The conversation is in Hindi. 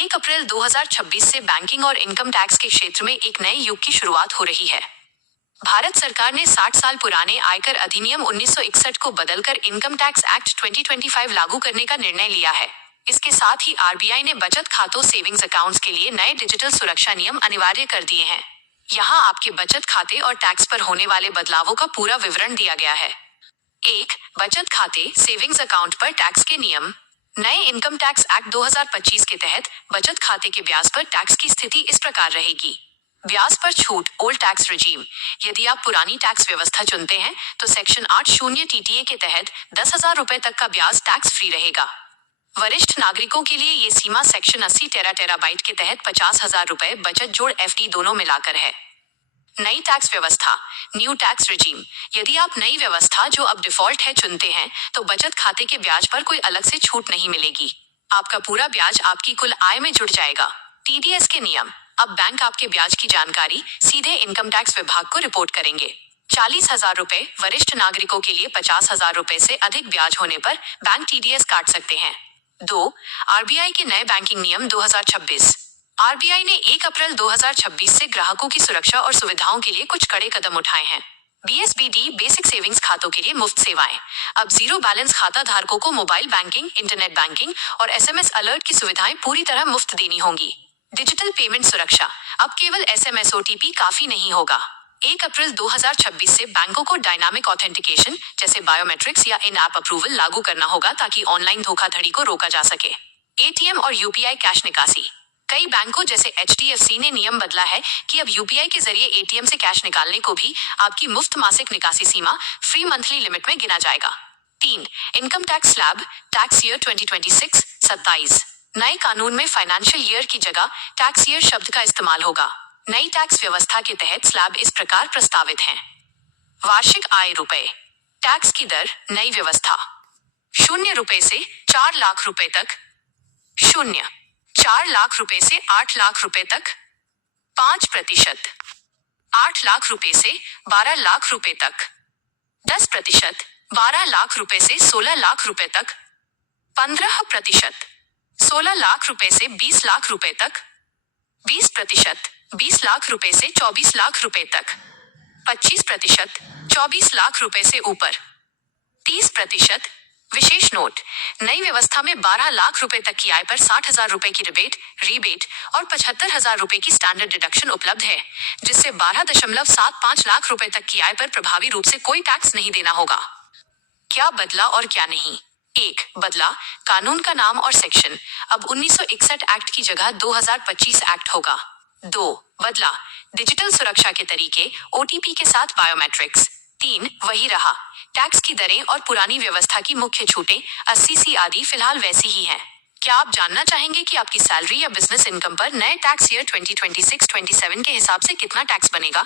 1 अप्रैल 2026 से बैंकिंग और इनकम टैक्स के क्षेत्र में एक नए युग की शुरुआत हो रही है। भारत सरकार ने 60 साल पुराने आयकर अधिनियम 1961 को बदलकर इनकम टैक्स एक्ट 2025 लागू करने का निर्णय लिया है। इसके साथ ही आरबीआई ने बचत खातों सेविंग्स अकाउंट्स के लिए नए डिजिटल सुरक्षा नियम अनिवार्य कर दिए हैं। यहाँ आपके बचत खाते और टैक्स पर होने वाले बदलावों का पूरा विवरण दिया गया है। 1. बचत खाते सेविंग्स अकाउंट पर टैक्स के नियम। नए इनकम टैक्स एक्ट 2025 के तहत बचत खाते के ब्याज पर टैक्स की स्थिति इस प्रकार रहेगी। ब्याज पर छूट ओल्ड टैक्स रिजीम। यदि आप पुरानी टैक्स व्यवस्था चुनते हैं तो सेक्शन 80 टीटीए के तहत 10,000 रुपए तक का ब्याज टैक्स फ्री रहेगा। वरिष्ठ नागरिकों के लिए ये सीमा सेक्शन 80 टेराबाइट के तहत 50,000 रुपए बचत जोड़ एफडी दोनों मिलाकर है। नई टैक्स व्यवस्था न्यू टैक्स रिजीम। यदि आप नई व्यवस्था जो अब डिफॉल्ट है चुनते हैं तो बचत खाते के ब्याज पर कोई अलग से छूट नहीं मिलेगी। आपका पूरा ब्याज आपकी कुल आय में जुड़ जाएगा। टीडीएस के नियम। अब बैंक आपके ब्याज की जानकारी सीधे इनकम टैक्स विभाग को रिपोर्ट करेंगे। 40,000 रुपए वरिष्ठ नागरिकों के लिए 50,000 रुपए से अधिक ब्याज होने पर बैंक टीडीएस काट सकते हैं। 2. आरबीआई के नए बैंकिंग नियम 2026। आरबीआई ने 1 अप्रैल 2026 से ग्राहकों की सुरक्षा और सुविधाओं के लिए कुछ कड़े कदम उठाए हैं। बीएसबीडी बेसिक सेविंग्स खातों के लिए मुफ्त सेवाएं। अब जीरो बैलेंस खाता धारकों को मोबाइल बैंकिंग, इंटरनेट बैंकिंग और एसएमएस अलर्ट की सुविधाएं पूरी तरह मुफ्त देनी होंगी। डिजिटल पेमेंट सुरक्षा। अब केवल एसएमएस ओटीपी काफी नहीं होगा। 1 अप्रैल 2026 से बैंकों को डायनामिक ऑथेंटिकेशन जैसे बायोमेट्रिक्स या इन ऐप अप्रूवल लागू करना होगा ताकि ऑनलाइन धोखाधड़ी को रोका जा सके। एटीएम और यूपीआई कैश निकासी। कई बैंकों जैसे एचडीएफसी ने नियम बदला है कि अब यूपीआई के जरिए एटीएम से कैश निकालने को भी आपकी मुफ्त मासिक निकासी सीमा फ्री मंथली लिमिट में गिना जाएगा। 3. Income tax slab tax year 2026-27। नए कानून में फाइनेंशियल ईयर की जगह टैक्स ईयर शब्द का इस्तेमाल होगा। नई टैक्स व्यवस्था के तहत स्लैब इस प्रकार प्रस्तावित हैं। वार्षिक आय रुपए। टैक्स की दर नई व्यवस्था 0 रुपए से 4 लाख रुपए तक, 4 लाख रुपए से 8 लाख रुपए तक, 5%, 8 लाख रुपए से 12 लाख रुपए तक, 10%, 12 लाख रुपए से 16 लाख रुपए तक, 15%, 16 लाख रुपए से 20 लाख रुपए तक, 20%, 20 लाख रुपए से 24 लाख रुपए तक, 25%, 24 लाख रुपए से ऊपर, 30%। विशेष नोट। नई व्यवस्था में 12 लाख रुपए तक की आय पर 60,000 रुपए की रीबेट और 75,000 रुपए की स्टैंडर्ड डिडक्शन उपलब्ध है, जिससे 12.75 लाख रुपए तक की आय पर प्रभावी रूप से कोई टैक्स नहीं देना होगा। क्या बदला और क्या नहीं। 1. बदला कानून का नाम और सेक्शन। अब 1961 एक्ट की जगह 2025 एक्ट होगा। 2. बदला डिजिटल सुरक्षा के तरीके ओटीपी के साथ बायोमेट्रिक्स। 3. वही रहा टैक्स की दरें और पुरानी व्यवस्था की मुख्य छूटें 80C आदि फिलहाल वैसी ही हैं। क्या आप जानना चाहेंगे कि आपकी सैलरी या बिजनेस इनकम पर नए टैक्स ईयर 2026-27 के हिसाब से कितना टैक्स बनेगा?